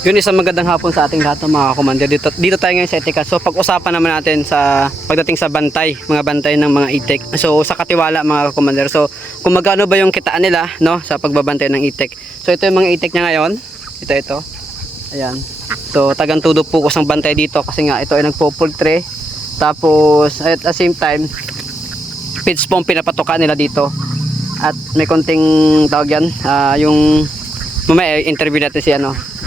Yun, isang magandang hapon sa ating lahat ng mga commander. Dito tayo ngayon sa Itikan. So pag-usapan naman natin sa pagdating sa bantay, mga bantay ng mga itik. So sa katiwala mga commander. So kung magkano ba yung kitaan nila, no, sa pagbabantay ng itik. So ito yung mga itik niya ngayon. Ito. Ayan. So tagang tudo focus ang bantay dito kasi nga ito ay nagpo-poultry. Tapos at the same time feeds po ang pinapatukan nila dito. At may konting tawag yan, yung mamaya interview natin si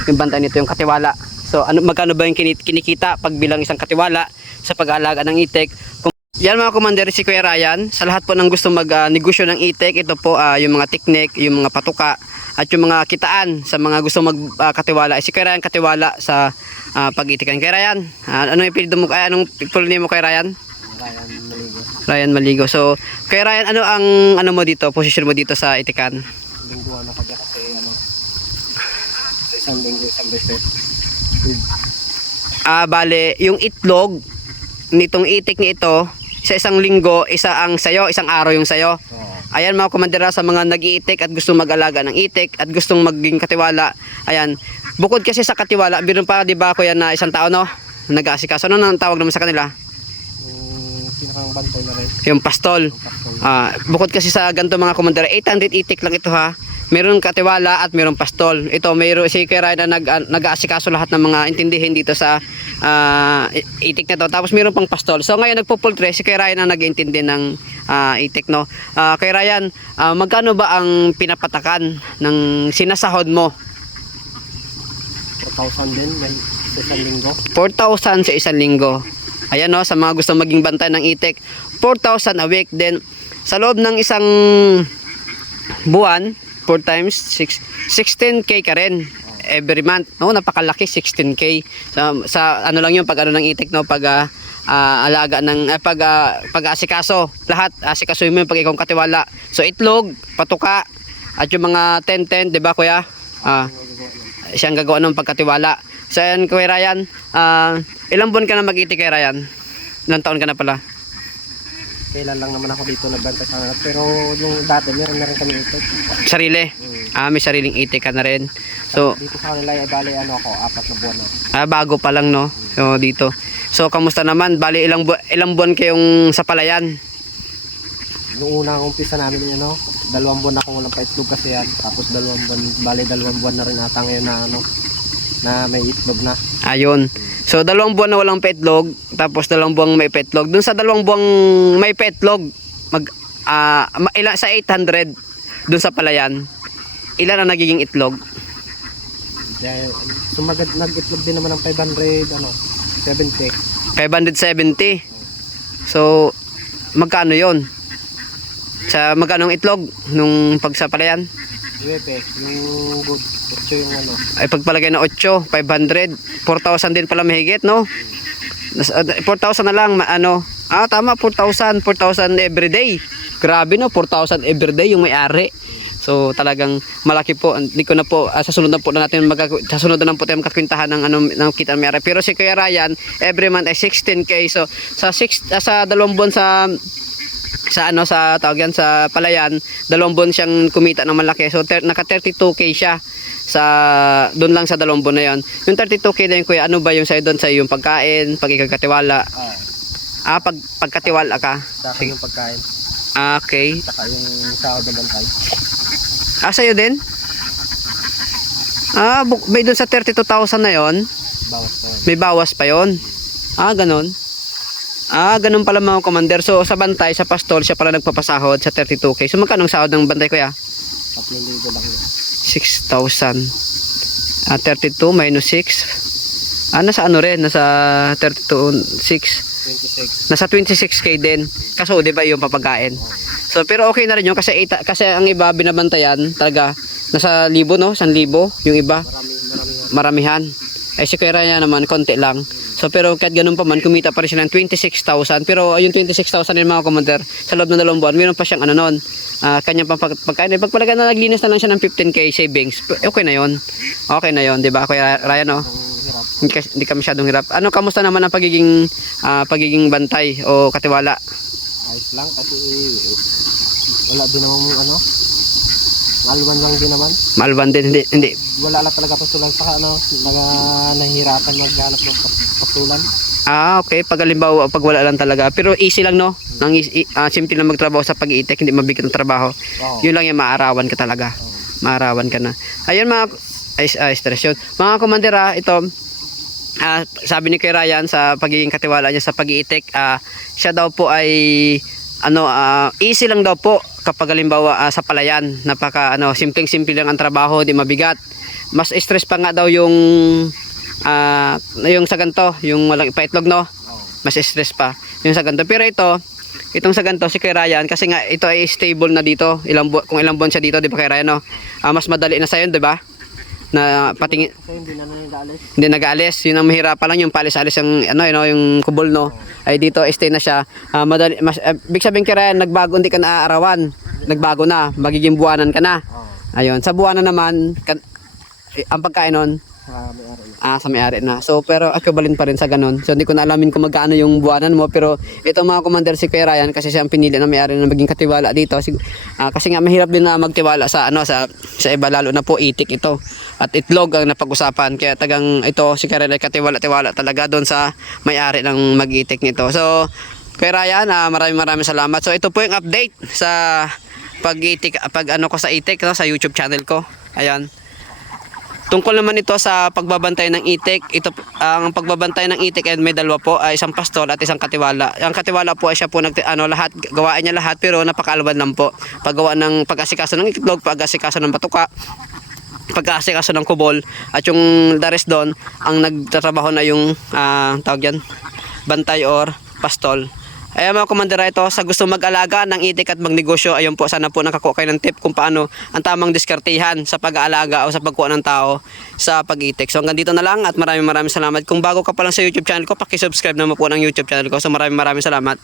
yung bantay nito, yung katiwala. So magkano ba yung kinikita pag bilang isang katiwala sa pag-aalaga ng itik? Yan mga commander, si Kuya Ryan, sa lahat po ng gusto mag-negosyo ng itik, ito po yung mga teknik, yung mga patuka at yung mga kitaan sa mga gusto mag-katiwala. Si Kuya Ryan katiwala sa pag-itikan. Kuya Ryan, anong ipilido mo? Anong full name mo, Kuya Ryan? Ryan Maligo. Ryan Maligo. So Kuya Ryan, ano ang mo dito, position mo dito sa itikan? Lingguan ako dyan kasi sa isang linggo, isang beses. Bale, yung itlog nitong itik ni ito, sa isang linggo, isa ang sayo, isang araw yung sayo. Ayan mga komandera, sa mga nag-iitik at gustong mag-alaga ng itik at gustong maging katiwala. Ayan, bukod kasi sa katiwala, bilang pa, di ba kuya, na isang tao, no? Nag-aasikaso. Ano nang tawag naman sa kanila? Pinakang bantay na rin. Yung pastol. Bukod kasi sa ganito mga komandera, 800 itik lang ito ha. Meron katiwala at meron pastol. Ito, mayroon si Kuya Ryan na nag-aasikaso lahat ng mga intindihin dito sa itik na to. Tapos meron pang pastol. So ngayon nagpo-poultry, si Kuya Ryan ang nag-iintindi ng itik, no. Kuya Ryan, magkano ba ang pinapatakan ng sinasahod mo? 4,000 din sa isang linggo. 4,000 sa isang linggo. Ayan, no, sa mga gusto maging bantay ng itik, 4,000 a week. Then sa loob ng isang buwan, 4 times 6, 16k ka rin every month. No, napakalaki, 16k. Sa ano lang 'yung pag ano ng itik, no, pag alaga ng pag-asikaso. Lahat asikasuhin mo 'yung pag ikaw katiwala. So itlog, patuka at 'yung mga 10-10, 'di ba kuya? Siyang gagawa ng pagkatiwala. So yan, Kuya Ryan, ilang buwan ka na mag-itik, Kuya Ryan? Ilang taon ka na pala? Kailan lang naman ako dito nagbantay sa kanila. Pero yung dati, meron na rin kami itik. Sarili? May sariling itik ka na rin. So dito sa kanila, bali ako, 4 na buwan na. bago pa lang, no? So dito. So kamusta naman? Bali ilang buwan kayong sa palayan? Yung unang umpisa namin 2 buwan akong walang pa-itlog kasi yan. Tapos 2 buwan, bali 2 buwan na rin ata ngayon na may itlog na. Ayun. So 2 buwan na walang petlog, tapos 2 buwang may petlog. Dun sa 2 buwang may petlog, ilan sa 800 dun sa palayan, ilan ang nagiging itlog? Dahil sumagad nag-itlog din naman ng 570. 570. So magkano 'yon? Sa magkano ang itlog nung pag sa palayan? Yung good 8 yung Ay pagpalagay na 8, 500, 4,000 din pala mahigit, no? 4,000 na lang, tama, 4,000 everyday. Grabe, no, 4,000 everyday yung may-ari. So talagang malaki po. Hindi ko na po sa sunod na po natin sa sunod na po tayo magkakwentahan ng kita ng may-ari. Pero si Kuya Ryan, every month ay 16k. So sa 2 buwan sa tawag yan, sa palayan, 2 buwan siyang kumita ng malaki. So naka 32k siya sa doon lang sa 2 buwan na yon. Yung 32k na yun, kuya, ano ba yung sa'yo doon? Sa yung pagkain, pagkakatiwala? Pagkatiwala ka? Sa akin yung pagkain. Okay. Saka yung sahod na bantay. Sa'yo din? May doon sa 32,000 na yon, Bawas pa yun. may bawas pa yon. Ganon. Ganun pala mga commander. So sa bantay, sa pastol, siya pala nagpapasahod sa 32k. So magkano ang sahod ng bantay, kuya? 3,000 lang yun. 6,000. 32 minus 6. Nasa ano rin? Nasa 32, 6. 26. Nasa 26k din. Kaso, di ba yung papagain? So, pero okay na rin yun kasi ang iba binabantayan talaga nasa 1,000, no? 1,000 yung iba. Maramihan. Si Kuya Ryan naman, konti lang. So pero kahit ganun pa man, kumita pa rin siya ng 26,000. Pero yung 26,000 din mga commander, sa loob ng 2 buwan, meron pa siyang noon, kanyang pagkain. Pagpalaga na naglinis na lang siya ng 15k savings, okay na yon. Okay na yon, di ba Kuya Ryan, no? Hindi ka masyadong hirap. Kamusta naman ang pagiging bantay o katiwala? Ayos lang kasi wala din naman Malwan lang din naman. Maalban din, hindi. Wala lang talaga pastulan sa ano, nahihirapan maghanap ng pastulan. Okay. Pag halimbawa, pag wala lang talaga. Pero easy lang, no? Simple lang magtrabaho sa pag-iitek, hindi mabigat ang trabaho. Oo. Yun lang yung maarawan ka talaga. Maarawan ka na. Ayun mga, stress yun. Mga commander, ito, sabi ni Kuya Ryan sa pagiging katiwala niya sa pag-iitek, siya daw po ay, easy lang daw po kapag halimbawa sa palayan. Simpleng-simple lang ang trabaho, di mabigat. Mas stress pa nga daw yung sa ganto, yung walang ipaitlog, no? Mas stress pa yung sa ganto. Pero itong sa ganto, si Kuya Ryan, kasi nga ito ay stable na dito, kung ilang buwan siya dito, di ba Kuya Ryan, no? Mas madali na sa'yo, di ba? Na patingin, Kasi hindi na nag-aalis. hindi nag-aalis. Yun ang mahirapan lang, yung palis-alis yung yung kubol, no? Ay dito stay na siya. Madali, big sabihin Kuya Ryan, nagbago, hindi ka na aarawan. Nagbago na, magiging buwanan ka na. Ayun, sa buwanan naman, ang pagkain nun, Sa may-ari. sa may-ari na. So, pero equivalent pa rin sa ganun. So, hindi ko na alamin kung magkano yung buwanan mo. Pero, ito mga commander, si Kuya Ryan, kasi siya ang pinili na may-ari na maging katiwala dito. Kasi nga, mahirap din na magtiwala sa iba, lalo na po itik ito. At itlog ang napag-usapan. Kaya ito, si Kuya Ryan ay katiwala-tiwala talaga doon sa may-ari ng mag-itik nito. So, Kuya Ryan, maraming salamat. So, ito po yung update sa pag-itik, ko sa itik, no, sa YouTube channel ko. Ayan. Tungkol naman ito sa pagbabantay ng itik, ang pagbabantay ng itik ay may dalawa po, ay isang pastol at isang katiwala. Ang katiwala po ay siya po lahat, gawain niya lahat pero napakaalwan lang po. Paggawa ng pag-asikaso ng itlog, pag-asikaso ng batuka, pag-asikaso ng kubol, at yung the rest doon, ang nagtatrabaho na yung tawag yan, bantay or pastol. Ayan mga komandera, ito sa gusto mag-alaga ng itik at magnegosyo, ayun po, sana po nakakuha kayo ng tip kung paano ang tamang diskartihan sa pag-aalaga o sa pagkuha ng tao sa pag-itik. So hanggang dito na lang at maraming salamat. Kung bago ka pa lang sa YouTube channel ko, paki-subscribe naman po ng YouTube channel ko. So maraming salamat.